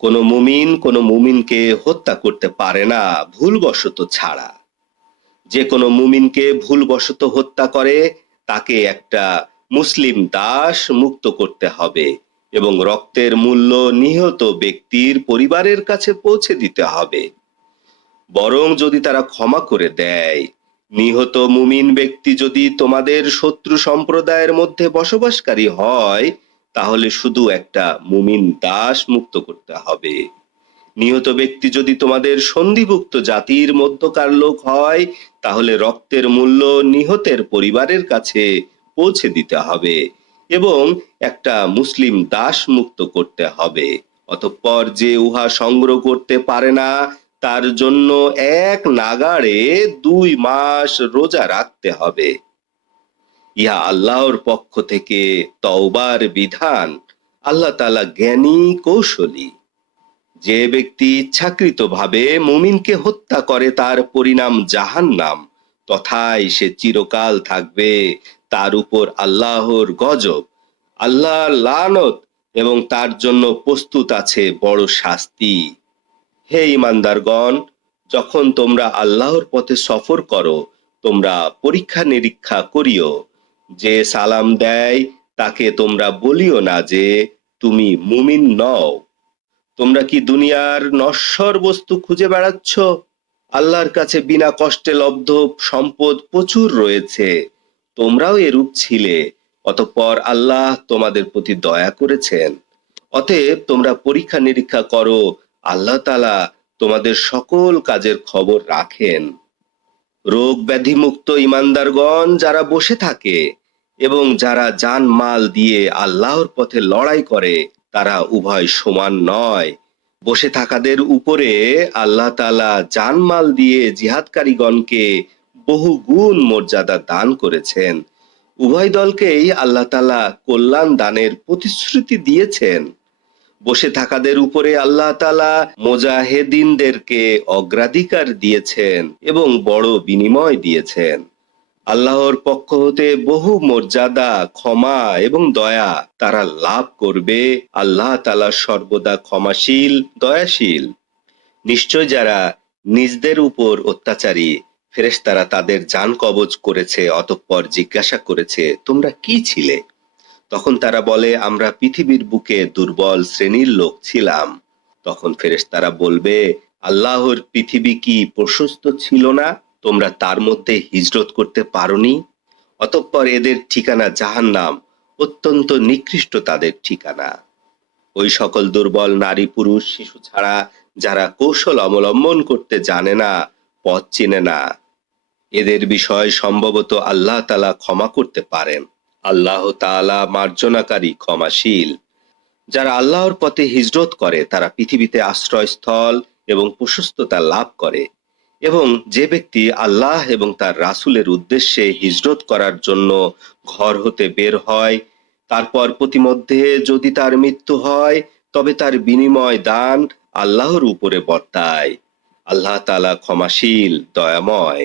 কোনো মুমিন কোনো মুমিনকে হত্যা করতে পারে না ভুলবশত ছাড়া। যে কোনো মুমিনকে ভুলবশত হত্যা করে তাকে একটা মুসলিম দাস মুক্ত করতে হবে এবং রক্তের মূল্য নিহত ব্যক্তির পরিবারের কাছে পৌঁছে দিতে হবে। বরং যদি তারা ক্ষমা করে দেয়, নিহত মুমিন ব্যক্তি যদি তোমাদের শত্রু সম্প্রদায়ের মধ্যে বসবাসকারী হয়, তাহলে শুধু একটা মুমিন দাস মুক্ত করতে হবে। নিহত ব্যক্তি যদি তোমাদের সন্ধিভুক্ত জাতির মধ্যকার লোক হয়, তাহলে রক্তের মূল্য নিহতের পরিবারের কাছে পৌঁছে দিতে হবে এবং একটা মুসলিম দাস মুক্ত করতে হবে। অতঃপর যে উহা সংগ্রহ করতে পারে না, তার জন্য এক নাগাড়ে 2 মাস রোজা রাখতে হবে। ইহা আল্লাহর পক্ষ থেকে তওবার বিধান। আল্লাহ তাআলা জ্ঞানী, কৌশলী। যে ব্যক্তি ইচ্ছাকৃতভাবে মুমিনকে হত্যা করে তার পরিণাম জাহান্নাম, তথায় সে চিরকাল থাকবে। তার উপর আল্লাহর গজব, আল্লাহর লানত এবং তার জন্য প্রস্তুত আছে বড় শাস্তি। হে ঈমানদারগণ, যখন তোমরা আল্লাহর পথে সফর করো, তোমরা পরীক্ষা নিরীক্ষা করিও। যে সালাম দেয় তাকে তোমরা বলিও না যে তুমি মুমিন নও। তোমরা কি দুনিয়ার নশ্বর বস্তু খুঁজে বেড়াচ্ছ? আল্লাহর কাছে বিনা কষ্টে লব্ধ সম্পদ প্রচুর রয়েছে। তোমরাও এরূপ ছিলে, অতঃপর আল্লাহ তোমাদের প্রতি দয়া করেছেন। অতএব তোমরা পরীক্ষা নিরীক্ষা করো। আল্লাহ তাআলা তোমাদের সকল কাজের খবর রাখেন। রোগ ব্যাধি মুক্ত ঈমানদারগণ যারা বসে থাকে এবং যারা জান মাল দিয়ে আল্লাহর পথে লড়াই করে, তারা উভয় সমান নয়। বসে থাকাদের উপরে আল্লাহ তাআলা জানমাল দিয়ে জিহাদকারীগণকে বহু গুণ মর্যাদা দান করেছেন। উভয় দলকেই আল্লাহ তাআলা কল্যাণ দানের প্রতিশ্রুতি দিয়েছেন। বসে থাকাদের উপরে আল্লাহ তাআলা মুজাহিদিনদেরকে অগ্রাধিকার দিয়েছেন এবং বড় বিনিময় দিয়েছেন। আল্লাহর পক্ষ হতে বহু মর্যাদা, ক্ষমা এবং দয়া তারা লাভ করবে। আল্লাহ তাআলা সর্বদা ক্ষমাশীল, দয়াশীল। নিশ্চয় যারা নিজদের উপর অত্যাচারী, ফেরেশতারা তাদের জান কবজ করেছে, অতঃপর জিজ্ঞাসা করেছে, তোমরা কি ছিলে? তখন তারা বলে, আমরা পৃথিবীর বুকে দুর্বল শ্রেণীর লোক ছিলাম। তখন ফেরেশতারা বলবে, আল্লাহর পৃথিবী কি প্রশস্ত ছিল না? তোমরা তার মধ্যে হিজরত করতে পারোনি? অতঃপর এদের ঠিকানা জাহান্নাম, অত্যন্ত নিকৃষ্ট তাদের ঠিকানা। ওই সকল দুর্বল নারী পুরুষ শিশু ছাড়া যারা কৌশল অবলম্বন করতে জানে না, পথ চিনে না, এদের বিষয় সম্ভবত আল্লাহ তাআলা ক্ষমা করতে পারেন। আল্লাহ তাআলা মার্জনাকারী, ক্ষমাশীল। যারা আল্লাহর পথে হিজরত করে তারা পৃথিবীতে আশ্রয়স্থল এবং প্রশস্ততা লাভ করে। এবং যে ব্যক্তি আল্লাহ এবং তার রাসূলের উদ্দেশ্যে হিজরত করার জন্য ঘর হতে বের হয়, তারপর প্রতিমধ্যে যদি তার মৃত্যু হয়, তবে তার বিনিময় দান আল্লাহর উপরে বর্তায়। আল্লাহ তাআলা ক্ষমাশীল, দয়াময়।